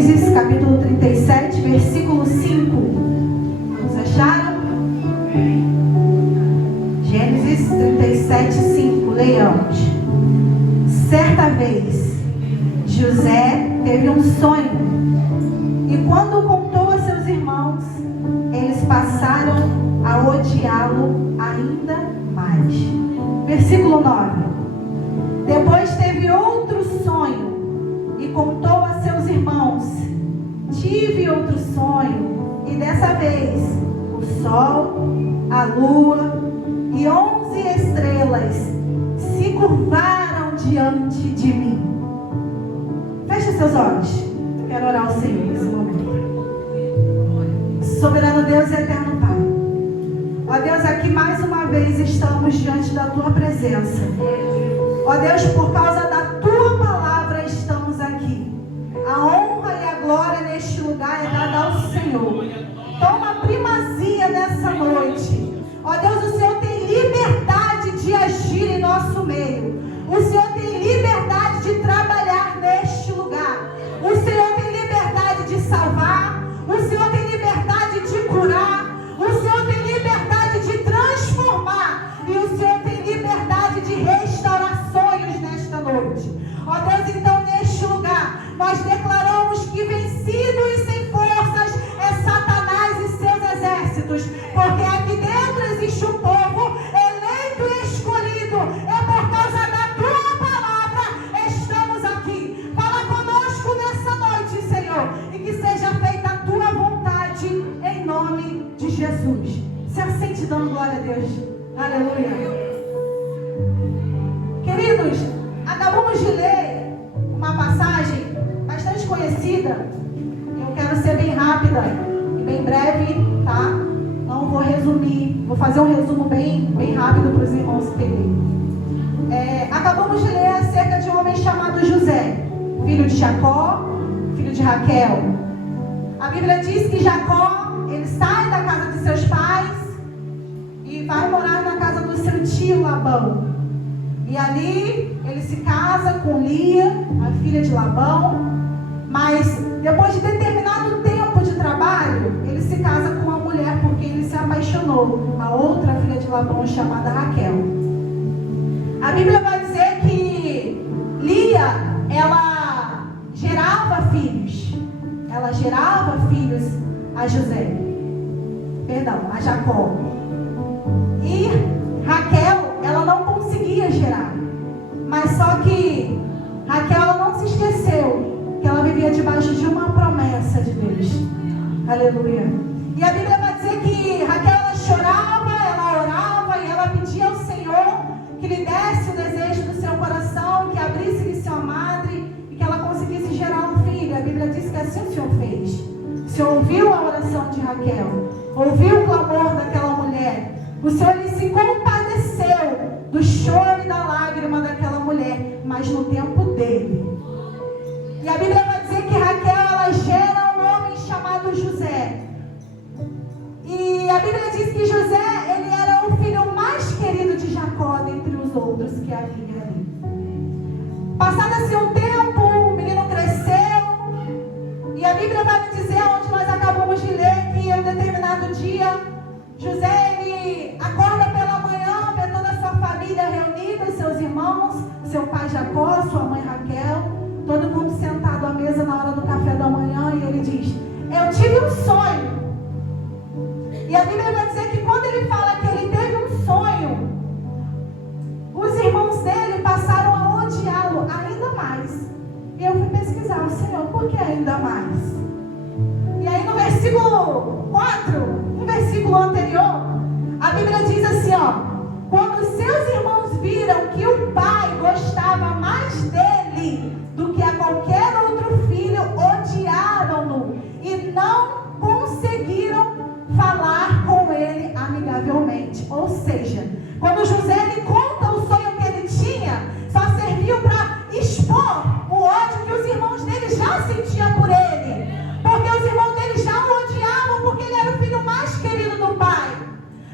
Gênesis capítulo 37, versículo 5. Vocês acharam? Gênesis 37, 5. Leiamos. Certa vez, José teve um sonho, e quando contou a seus irmãos, eles passaram a odiá-lo ainda mais. Versículo 9. Depois teve outro sonho e contou a seus irmãos: tive outro sonho, e dessa vez o sol, a lua e 11 estrelas se curvaram diante de mim. Feche seus olhos. Eu quero orar ao Senhor nesse momento. Soberano Deus e eterno Pai, ó Deus, aqui mais uma vez estamos diante da Tua presença. Ó Deus, por causa da Tua palavra estamos aqui. A honra e a glória neste lugar é dada ao Senhor. Toma primazia nessa noite. Ó Deus, o Senhor tem liberdade de agir em nosso meio. O Senhor tem liberdade de trabalhar neste lugar. O Senhor tem liberdade de salvar. O Senhor tem liberdade de curar. O Senhor tem liberdade de transformar. E o Senhor tem liberdade de restaurar sonhos nesta noite. Ó Deus, então neste lugar nós declaramos que vencido e sem forças é Satanás e seus exércitos. Porque aqui dentro existe um povo eleito e escolhido. É por causa da Tua palavra estamos aqui. Fala conosco nessa noite, Senhor, e que seja feita a Tua vontade em nome de Jesus. Se assente dando glória a Deus. Aleluia. Queridos, acabamos de ler uma passagem bastante conhecida. Eu quero ser bem rápida e bem breve, tá? Não vou resumir, vou fazer um resumo bem rápido para os irmãos entenderem. Acabamos de ler acerca de um homem chamado José, filho de Jacó, filho de Raquel. A Bíblia diz que Jacó, ele sai da casa de seus pais e vai morar na casa do seu tio Labão. E ali ele se casa com Lia, a filha de Labão. Mas depois de determinado tempo de trabalho, ele se casa com uma mulher porque ele se apaixonou, a outra filha de Labão chamada Raquel. A Bíblia vai dizer que Lia, ela gerava filhos. Ela gerava filhos a José. Perdão, a Jacó. E Raquel, ela não conseguia gerar. Mas só que Raquel, ela não se esqueceu que ela vivia debaixo de uma promessa de Deus. Aleluia. E a Bíblia vai dizer que Raquel, ela chorava, ela orava e ela pedia ao Senhor que lhe desse o desejo do seu coração, que abrisse-lhe sua madre e que ela conseguisse gerar um filho. A Bíblia diz que assim o Senhor fez. O Senhor ouviu a oração de Raquel, ouviu o clamor daquela mulher. O Senhor lhe se compadeceu do choro e da lágrima daquela mulher, mas no tempo dele. E a Bíblia vai dizer que Raquel, ela gera um homem chamado José. E a Bíblia diz que José, ele era o filho mais querido de Jacó dentre os outros que havia ali. Passado-se um tempo, o menino cresceu. E a Bíblia vai nos dizer, onde nós acabamos de ler, que em um determinado dia, José, ele acorda pela manhã, vê toda a sua família reunida, seus irmãos, seu pai Jacó, sua mãe Raquel, todo mundo sentado à mesa na hora do café da manhã, e ele diz: eu tive um sonho. E a Bíblia vai dizer que quando ele fala que ele teve um sonho, os irmãos dele passaram a odiá-lo ainda mais. E eu fui pesquisar: Senhor, por que ainda mais? E aí no versículo 4, um versículo anterior, a Bíblia diz assim, ó: quando seus irmãos viram que o pai gostava mais dele do que a qualquer outro filho, odiaram-no e não conseguiram falar com ele amigavelmente. Ou seja, quando José lhe conta o sonho que ele tinha, só serviu para expor o ódio que os irmãos dele já sentiam por ele. Porque os irmãos dele já o odiavam porque ele era o filho mais querido do pai.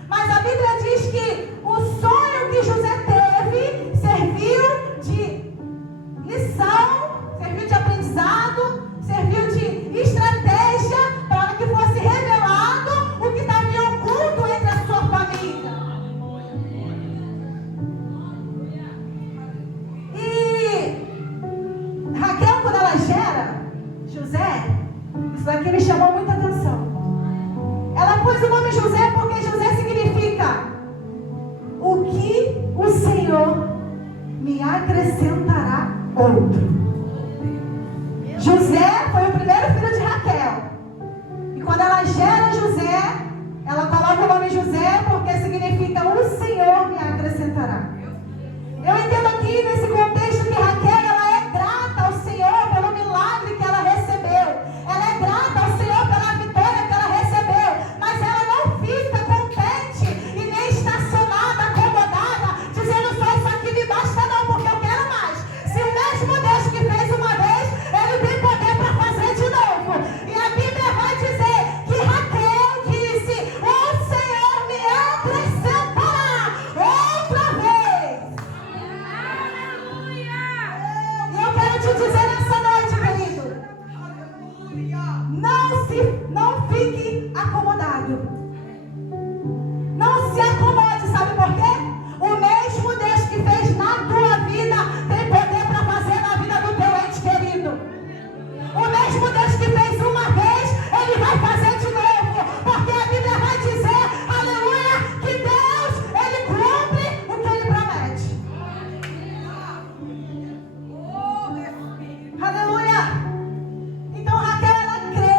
Mas a Bíblia diz que o sonho que José teve serviu de lição, serviu de aprendizado que me chamou muita atenção. Ela pôs o nome José porque José significa o que o Senhor me acrescentará outro. José foi o primeiro filho de Raquel. E quando ela gera José, ela coloca o nome José porque significa o Senhor me acrescentará. Eu entendo aqui nesse contexto que Raquel, ela é grata ao Senhor pelo milagre que ela recebeu. Ela é grata ao Senhor pela vitória que ela recebeu. Mas ela não fica contente e nem estacionada, acomodada, dizendo só isso aqui me basta não, porque eu quero mais. Se o mesmo Deus que fez uma vez, Ele tem poder para fazer de novo. E a Bíblia vai dizer que Raquel disse, o Senhor me acrescentará outra vez. E eu quero te dizer nessa noite, querido, não fique acomodado. Não se acomode, sabe por quê? O mesmo Deus que fez na tua vida tem poder para fazer na vida do teu ente querido. O mesmo Deus que fez uma vez, Ele vai fazer de novo. Porque a Bíblia vai dizer, aleluia, que Deus, Ele cumpre o que Ele promete. Aleluia. Então Raquel, ela crê,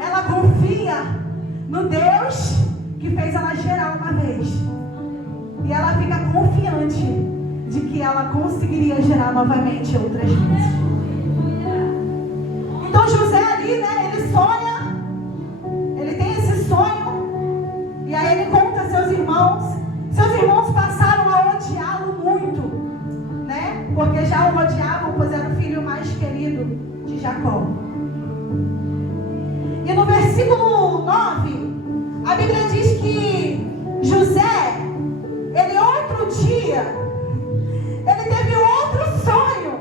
ela confia no Deus que fez ela gerar uma vez. E ela fica confiante de que ela conseguiria gerar novamente outras vezes. Então José ali, né, ele sonha, ele tem esse sonho, e aí ele conta a seus irmãos. Seus irmãos passaram a odiá-lo muito, né, porque já o odiavam, pois era o filho mais querido de Jacó. E no versículo 9, a Bíblia diz que José, ele outro dia, ele teve outro sonho.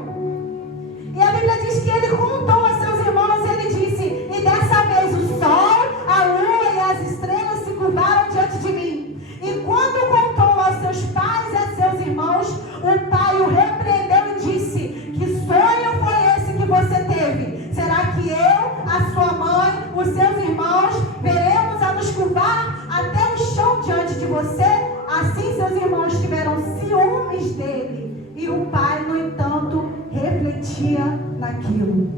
E a Bíblia diz que ele contou a seus irmãos e ele disse, e dessa vez o sol, a lua e as estrelas se curvaram diante de mim. E quando contou aos seus pais e a seus irmãos, o pai o repreendeu e disse, que sonho foi esse que você teve? Será que eu, a sua mãe, os seus irmãos, veremos a nos curvar até o chão diante de você? Assim seus irmãos tiveram ciúmes dele. E o pai, no entanto, refletia naquilo.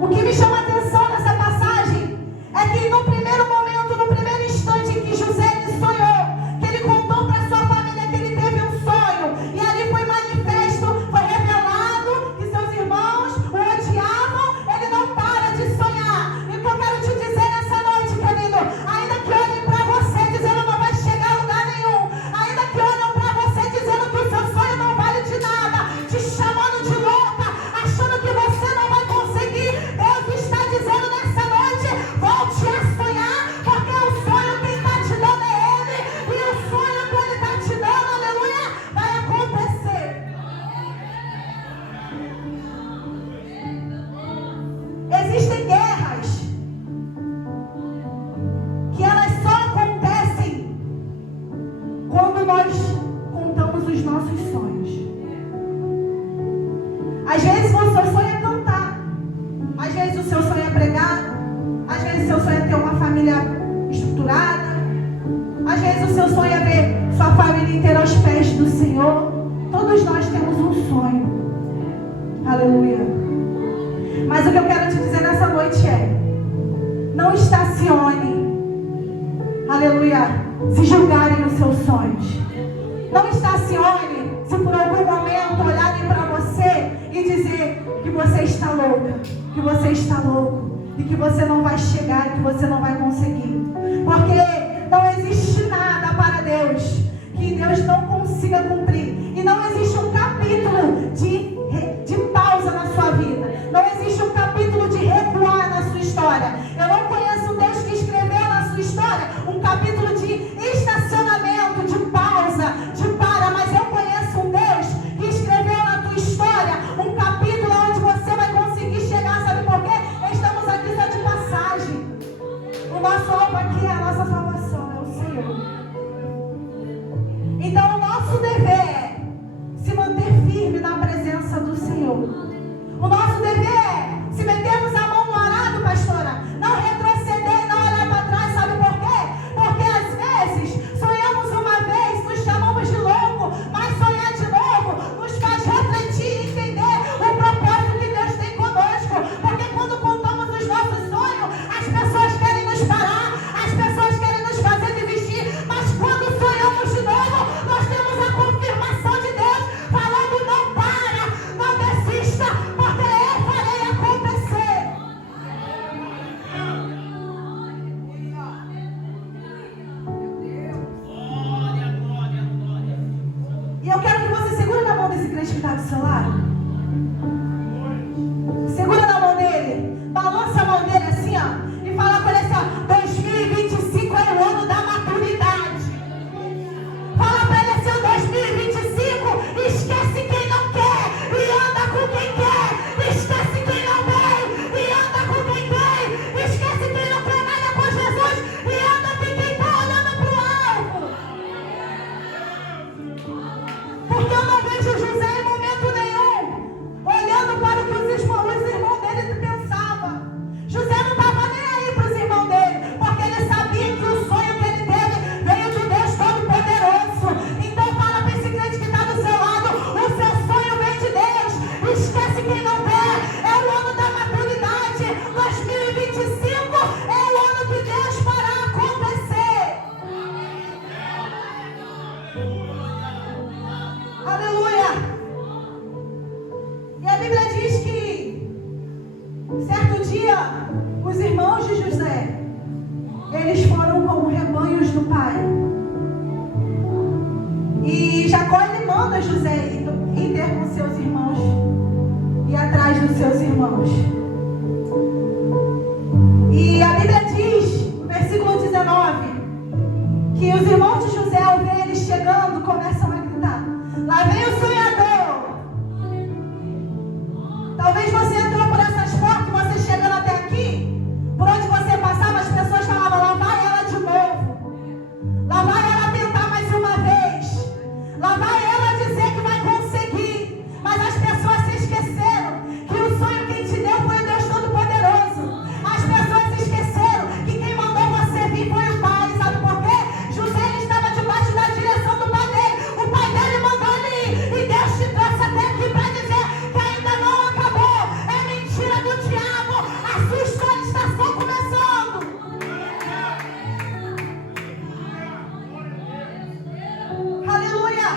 O que me chama a atenção nessa passagem é que no primeiro momento, no primeiro instante que José ele sonhou, que ele contou para sua família que ele teve um sonho, e ali foi manifesto, foi revelado que seus irmãos o odiavam, ele não para de sonhar. E o que eu quero te dizer nessa noite, querido, ainda que olhem para você dizendo não vai chegar a lugar nenhum, ainda que olhem para você dizendo que o seu sonho não vale de nada, te chamando de louca, achando que você não vai conseguir, Deus está dizendo nessa noite, volte a sonhar, porque o sonho quem está te dando é Ele, e o sonho que Ele está te dando, aleluia, vai acontecer. Existem guerras que elas só acontecem quando nós contamos os nossos sonhos. Às vezes o seu sonho é cantar, às vezes o seu sonho é pregar, às vezes o seu sonho é ter uma família estruturada, às vezes o seu sonho é ver sua família inteira aos pés do Senhor. Todos nós temos um sonho. Aleluia. Mas o que eu quero te dizer nessa noite é, não estacione, aleluia, se julgarem os seus sonhos. Não estacione se por algum momento olharem para você e dizer que você está louca, que você está louco, e que você não vai chegar, e que você não vai conseguir. Porque não existe nada para Deus que Deus não consiga cumprir. E não existe um capítulo de pausa na sua vida. Não existe um capítulo de recuar na sua história. Eu não conheço um Deus que escreveu na sua história um capítulo de estacionamento, de pausa, de para. Mas eu conheço um Deus que escreveu na tua história um capítulo onde você vai conseguir chegar. Sabe por quê? Estamos aqui só de passagem. O nosso alvo aqui é a nossa salvação, é o Senhor. Então o nosso dever é se manter firme na presença os irmãos de José, eles foram como rebanhos do pai. E Jacó, ele manda José ir ter com seus irmãos, ir atrás dos seus irmãos. E a Bíblia diz, no versículo 19, que os irmãos de José, ao ver eles chegando, começam a gritar: lá vem o sonhador. Talvez você entrou por essas portas, você chegando até aqui, por onde você passava, as pessoas falavam: lá vai ela de novo, lá vai ela tentar mais uma vez, lá vai ela dizer que vai conseguir. Mas as pessoas se esqueceram que o sonho quem te deu foi o Deus Todo-Poderoso. As pessoas se esqueceram que quem mandou você vir foi o Pai. Sabe por quê? José, ele estava debaixo da direção do pai dele. O pai dele mandou ele ir, e Deus te trouxe até aqui para dizer que ainda não acabou. É mentira do diabo. A sua história está só começando. Aleluia.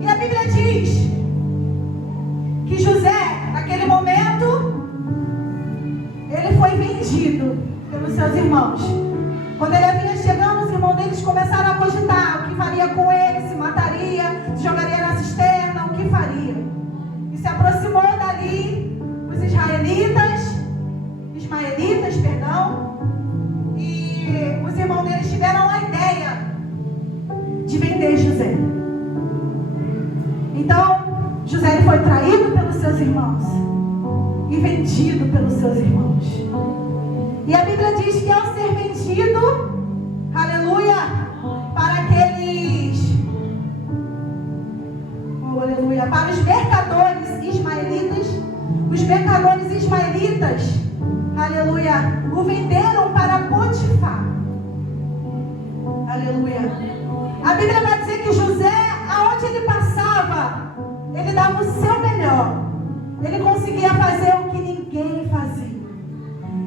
E a Bíblia diz que José, naquele momento, ele foi vendido pelos seus irmãos. Quando ele vinha chegando, os irmãos deles começaram a cogitar o que faria com ele, se mataria, se jogaria na cisterna, o que faria. E se aproximou dali os ismaelitas, e os irmãos deles tiveram a ideia de vender José. Então, José, ele foi traído pelos seus irmãos e vendido pelos seus irmãos. E a Bíblia diz que ao ser vendido, aleluia, para aqueles, aleluia, para os mercadores ismaelitas, aleluia, o venderam para Potifar. Aleluia. A Bíblia vai dizer que José, aonde ele passava, ele dava o seu melhor. Ele conseguia fazer o que ninguém fazia.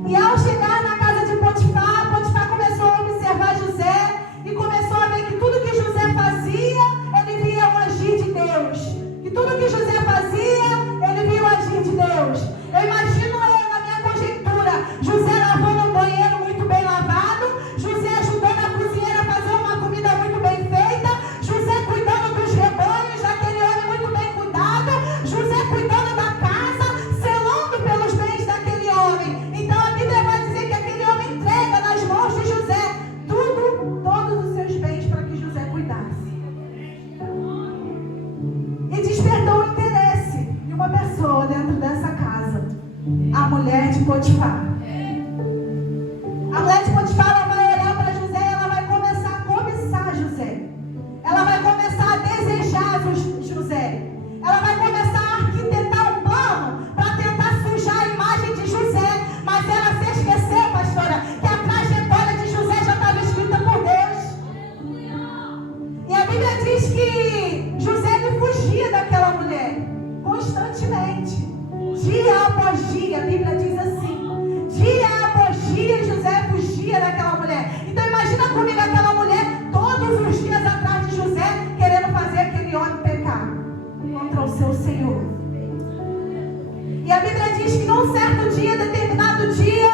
E ao chegar na casa de Potifar, Potifar começou a observar José e começou a ver que tudo que José fazia, ele via o agir de Deus. E tudo que José fazia, ele via o agir de Deus. Eu imagino na minha conjectura, José lavando um banheiro muito bem lavado, José ajudando a cozinheira a fazer uma comida muito bem feita, José cuidando dos rebanhos daquele homem muito bem cuidado, José cuidando da casa, zelando pelos bens daquele homem. Então a Bíblia vai dizer que aquele homem entrega nas mãos de José todos os seus bens para que José cuidasse. E despertou o interesse de uma pessoa dentro dessa casa, a mulher de Potifar. A mulher de Potifar, ela vai olhar para José e ela vai começar a cobiçar José. Ela vai começar a desejar José. Ela vai começar a arquitetar um plano para tentar sujar a imagem de José. Mas ela se esqueceu, pastora, que a trajetória de José já estava escrita por Deus. E a Bíblia diz que José, ele fugia daquela mulher constantemente. Dia após dia, a Bíblia diz assim: dia após dia, José fugia daquela mulher. Então imagina comigo aquela mulher todos os dias atrás de José, querendo fazer aquele homem pecar contra o seu Senhor. E a Bíblia diz que num certo dia, determinado dia,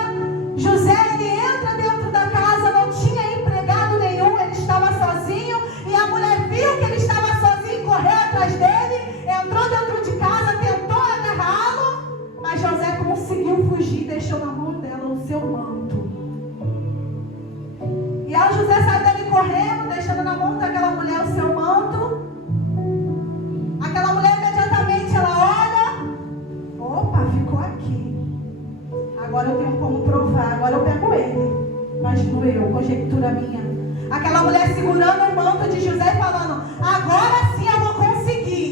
José, ele entra dentro da casa, não tinha empregado nenhum, ele estava sozinho, e a mulher viu que ele estava sozinho, correu atrás dele, entrou dentro de casa, tentou agarrá-lo, mas José conseguiu fugir, deixou na mão dela o seu manto. E ao José sair dali correndo, deixando na mão daquela mulher o seu manto, aquela mulher imediatamente ela olha: opa, ficou aqui. Agora eu tenho como provar, agora eu pego ele. Imagino eu, conjectura minha. Aquela mulher segurando o manto de José e falando: agora sim eu vou conseguir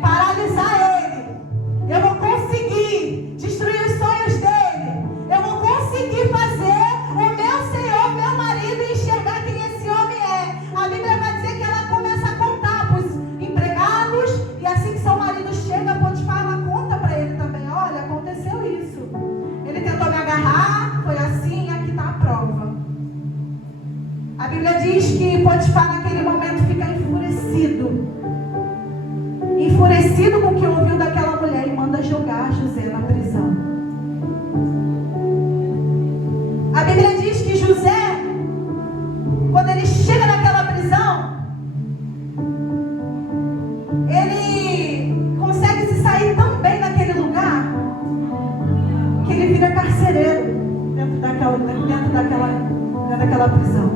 paralisar ele. Eu vou conseguir destruir os sonhos dele. Eu vou conseguir fazer o meu Senhor, meu marido, enxergar quem esse homem é. A Bíblia vai dizer que ela começa a contar para os empregados, e assim que seu marido chega, Potifar, ela conta para ele também: olha, aconteceu isso. Ele tentou me agarrar, foi assim, aqui está a prova. A Bíblia diz que Potifar naquele momento fica enfurecido com o que ouviu daquela daquela prisão.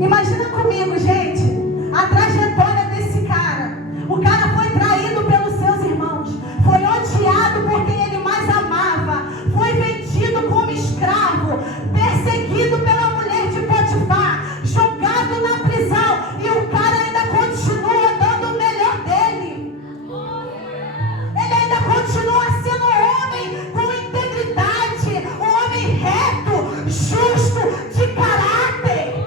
Imagina comigo, gente, a trajetória desse cara. O cara foi traído pelos seus irmãos, foi odiado por quem ele mais amava, foi vendido como escravo, perseguido pela mulher de Potifar, jogado na prisão, e o cara ainda continua dando o melhor dele. Ele ainda continua sendo um homem com integridade, um homem reto, justo, de caráter.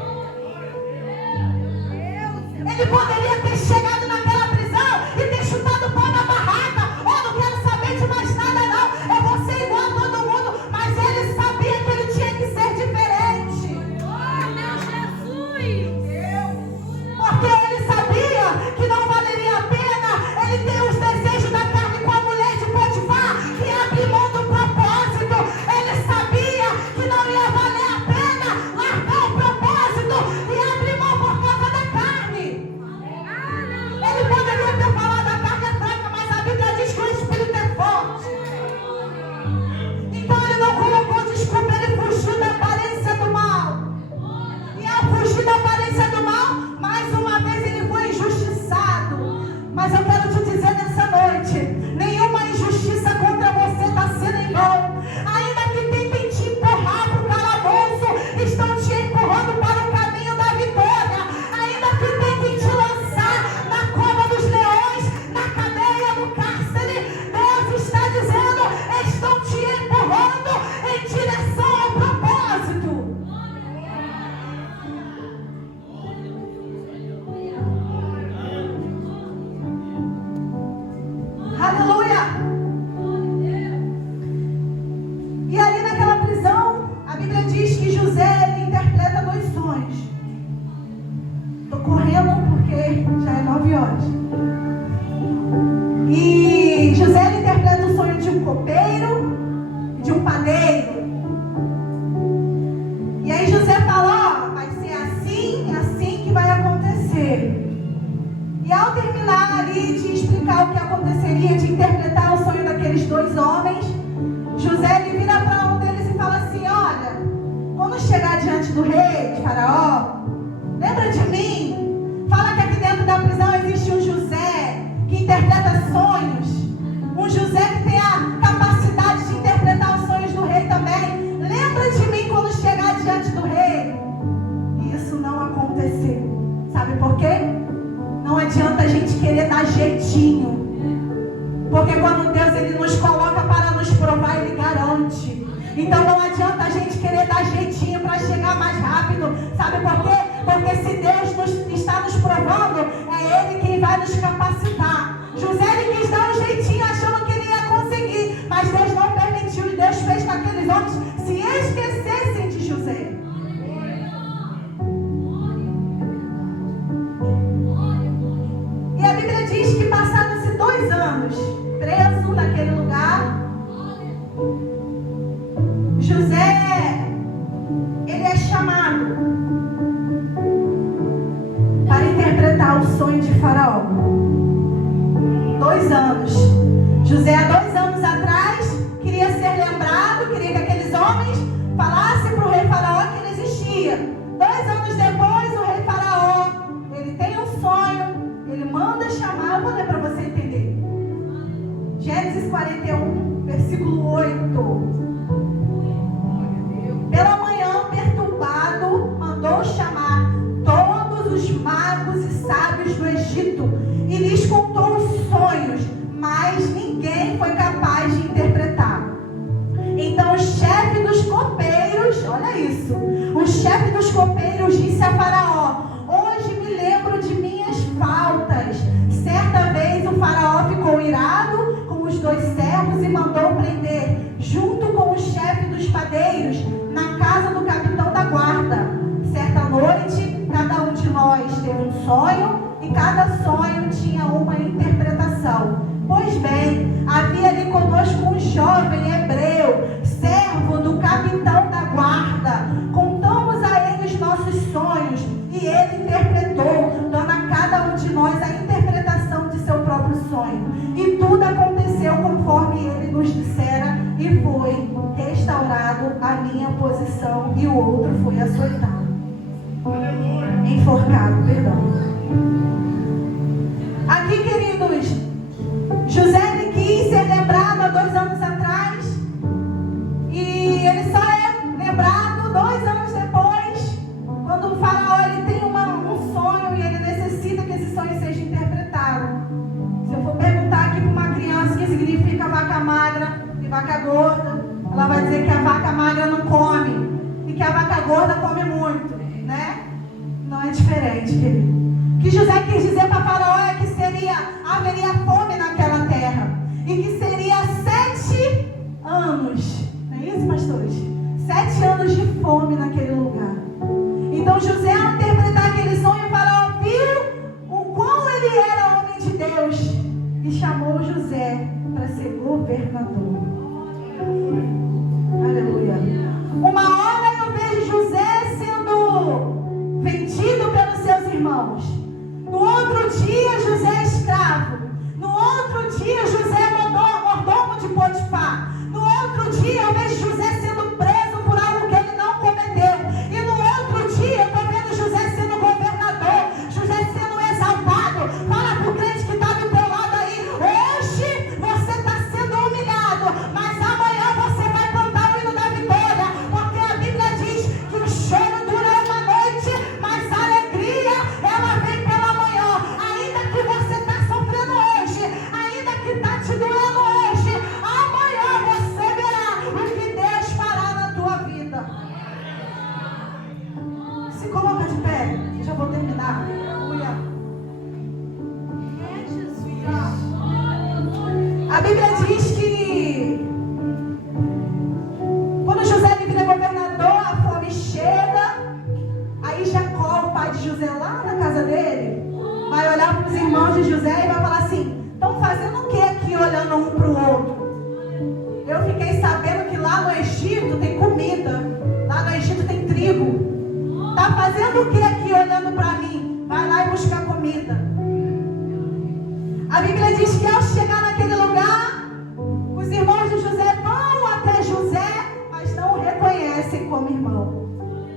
Ele poderia ter chegado naquela prisão e ter chutado o pau na barraca. Oh, não quero saber de mais nada não, eu vou ser igual a todo mundo. Mas ele sabia que ele tinha que ser diferente. Oh, meu Jesus! Porque ele sabia que não valeria a pena ele ter os desejos da carne com a mulher de Potifar e abrir mão do propósito. Ele sabia que não ia valer a pena largar o propósito e abrir mão por causa da carne. Ele poderia ter falado: a carne é fraca, mas a Bíblia diz que o Espírito é forte. Então ele não colocou desculpa, ele fugiu da aparência do mal. E ao fugir da aparência do mal, mais uma vez ele foi injustiçado. Mas eu quero te dizer nessa noite: nenhuma injustiça contra você está sendo em vão. Ainda que tentem te empurrar para o calabouço, estão te empurrando para o caminho da vitória. Ainda que tentem te lançar na cova dos leões, na cadeia, no cárcere, Deus está dizendo: estão te empurrando em direção ao propósito. Aleluia! E ali naquela prisão, a Bíblia diz que José ele interpreta 2 sonhos. Estou correndo porque já é 9 horas. E José ele interpreta o sonho de um copeiro e de um padeiro. E aí José fala: ó, vai ser assim que vai acontecer. E ao terminar ali de explicar o que aconteceria, de interpretar o sonho daqueles 2 homens, José ele vira para um deles e fala assim: olha, quando chegar diante do rei, de Faraó, lembra de mim? Fala que aqui dentro da prisão existe um José que interpreta sonhos, um José que tem a capacidade de interpretar os sonhos do rei também. Lembra de mim quando chegar diante do rei? E isso não aconteceu. Sabe por quê? Não adianta a gente querer dar jeitinho. Porque quando Deus ele nos coloca para nos provar, ele garante. Então não adianta a gente querer dar jeitinho para chegar mais rápido. Sabe por quê? Porque se Deus está nos provando, é Ele quem vai nos capacitar. José ele quis dar um jeitinho achando que ele ia conseguir, mas Deus não permitiu, e Deus fez com que aqueles homens se esquecessem de José. E a Bíblia diz que passaram-se 2 anos preso naquele lugar. José, ele é chamado para interpretar o sonho de Faraó. 2 anos. José, há 2 anos atrás, queria ser lembrado, queria que aqueles homens falassem para o rei Faraó que ele existia. 2 anos depois, o rei Faraó, ele tem um sonho, ele manda chamar. Eu vou ler para você entender. Gênesis 41, versículo 8. Pela manhã, perturbado, mandou chamar todos os magos e sábios do Egito e lhes contou os sonhos, mas ninguém foi capaz de interpretar. Então o chefe dos copeiros, olha isso, o chefe dos copeiros disse a Faraó: hoje me lembro de minhas faltas. Certa vez o Faraó ficou irado com os 2 servos e mandou prender, junto com o chefe dos padeiros, na casa do capitão da guarda. Certa noite, cada um de nós teve um sonho e cada sonho tinha uma interpretação. Pois bem, havia ali conosco um jovem hebreu, servo do capitão da guarda. Contamos a ele os nossos sonhos e ele interpretou, dando a cada um de nós a interpretação de seu próprio sonho. E tudo aconteceu conforme ele nos dissera e foi restaurado. restaurado a minha posição e o outro foi açoitado. Enforcado, perdão. Aqui, queridos, José ele quis ser lembrado há 2 anos atrás e ele só é lembrado 2 anos depois, quando o faraó ele tem um sonho e ele necessita que esse sonho seja interpretado. Se eu for perguntar aqui para uma criança o que significa vaca magra e vaca gorda, ela vai dizer que a vaca magra não come e que a vaca gorda come muito, né? Não é diferente, querido. O que José quis dizer para Faraó é que haveria fome naquela terra e que seria 7 anos, não é isso, pastores? 7 anos de fome naquele lugar. Então José, ao interpretar aquele sonho, o Faraó viu o quão ele era homem de Deus e chamou José para ser governador. Aleluia. Uma hora eu vejo José sendo vendido pelos seus irmãos. No outro dia, José é escravo. No outro dia, José é mordomo de Potifar. No outro dia, eu vejo José sendo preso por algo que ele não cometeu. E no outro dia, eu estou vendo José sendo governador. José sendo exaltado. Fala para o crente que está do teu lado aí. Hoje você está sendo humilhado, mas amanhã você vai cantar o hino da vitória. Porque a Bíblia diz que o choro dura uma noite, mas a alegria, ela vem pela manhã. Ainda que você está sofrendo hoje, ainda que está te doendo hoje, amanhã você verá o que Deus fará na tua vida. Se coloca de pé, já vou terminar. Aleluia. A Bíblia diz que quando José vira governador, a fome chega. Aí Jacó, o pai de José, lá na casa dele, vai olhar para os irmãos de José e vai falar assim: estão fazendo o que aqui olhando um para o outro? Eu fiquei sabendo que lá no Egito tem comida, lá no Egito tem trigo. Está fazendo o que aqui olhando para mim? Vai lá e buscar comida. A Bíblia diz que ao chegar naquele lugar, os irmãos de José vão até José, mas não o reconhecem como irmão.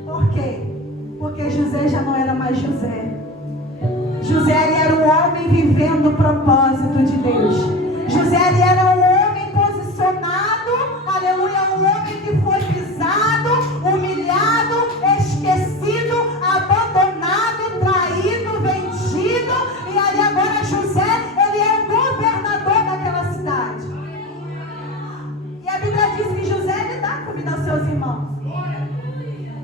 Por quê? Porque José já não era mais José. José ele era um homem vivendo o propósito de Deus. José ele era um homem posicionado, aleluia, um homem que foi pisado, humilhado, esquecido, abandonado, traído, vendido. E ali agora José, ele é o governador daquela cidade. E a Bíblia diz que José ele dá comida aos seus irmãos.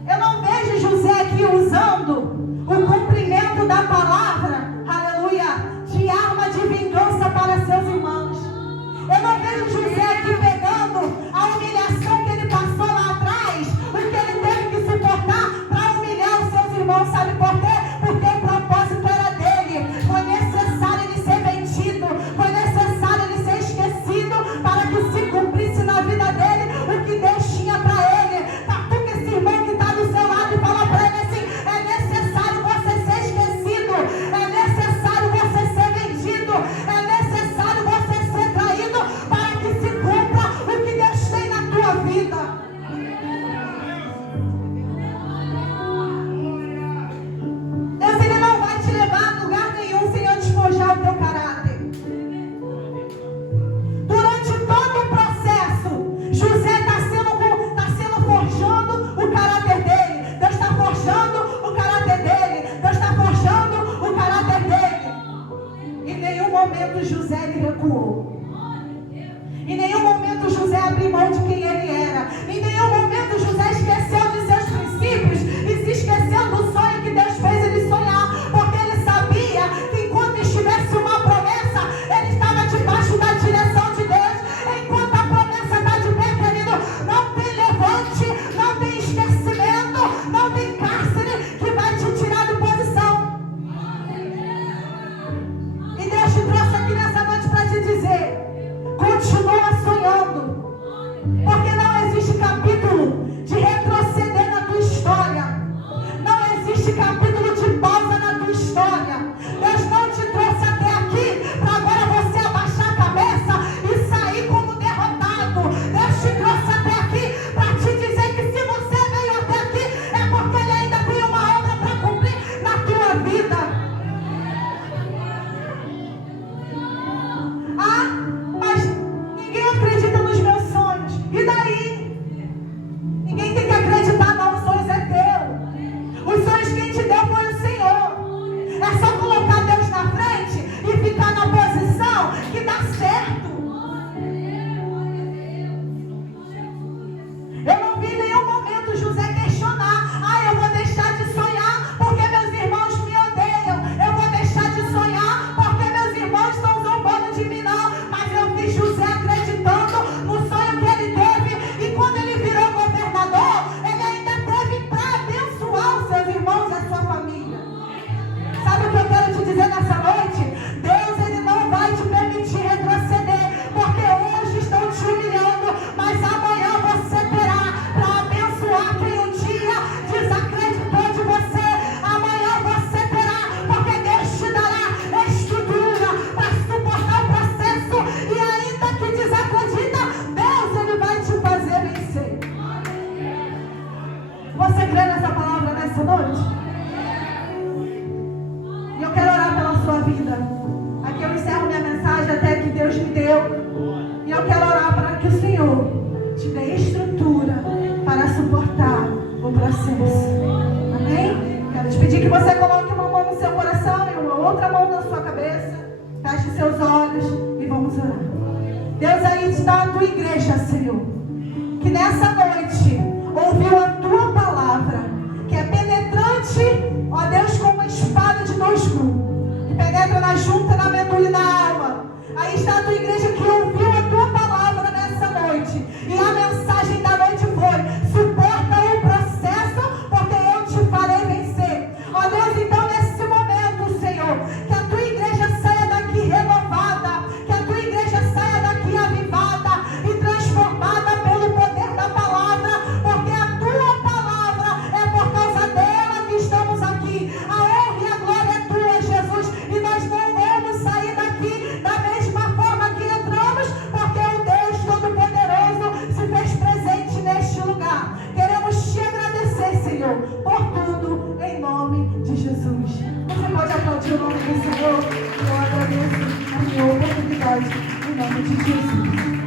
Eu não vejo José aqui usando o cumprimento da palavra, aleluia, de arma de vingança para seus irmãos. Eu não vejo José aqui pegando a humilhação que ele passou lá atrás, o que ele teve que suportar para humilhar os seus irmãos. Sabe por quê? Porque o propósito era dele. Foi necessário ele ser vendido, foi necessário ele ser esquecido para que se cumprisse na vida dele o que Deus tinha para ele. Para esse irmão que está do seu lado e fala para ele assim: é necessário você ser esquecido, é necessário você ser vendido, é necessário você ser traído para que se cumpra o que Deus tem na tua vida. Deus ele não vai te levar a lugar nenhum sem antes forjar o teu caráter. Durante todo o processo, José está sendo forjando o caráter dele. Deus está forjando o caráter dele. Deus está forjando o caráter dele. Em nenhum momento José ele recuou. Em nenhum momento José abriu mão de quem ele era. Em nenhum momento José esqueceu de seus princípios e se esqueceu do sonho que Deus fez ele sonhar. Porque ele sabia que enquanto estivesse uma promessa, ele estava debaixo da direção de Deus. Enquanto a promessa está de pé, querido, não tem levante, não tem esquecimento, não tem cárcere que vai te tirar de posição. E Deus te trouxe aqui nessa noite para te dizer: continua sonhando. Porque não existe capítulo igreja, Senhor, que nessa noite ouviu a tua palavra, que é penetrante, ó Deus, como uma espada de dois gumes, que penetra na junta, na medula e na alma. Aí está a tua igreja que ouviu a tua palavra nessa noite, e a mensagem da noite foi: suporta o processo, porque eu te farei vencer. Ó Deus, então nesse momento, Senhor, que a tua igreja saia daqui renovada, que a tua igreja saia daqui avivada e transformada pelo poder da palavra, porque a tua palavra é por causa dela que estamos aqui. A honra e a glória é tua, Jesus, e nós não vamos sair daqui da mesma forma que entramos, porque o Deus Todo-Poderoso se fez presente neste lugar. Queremos te agradecer, Senhor, por tudo, em nome de Jesus. Você pode aplaudir o nome do Senhor? Eu agradeço a minha oportunidade, em nome de Jesus.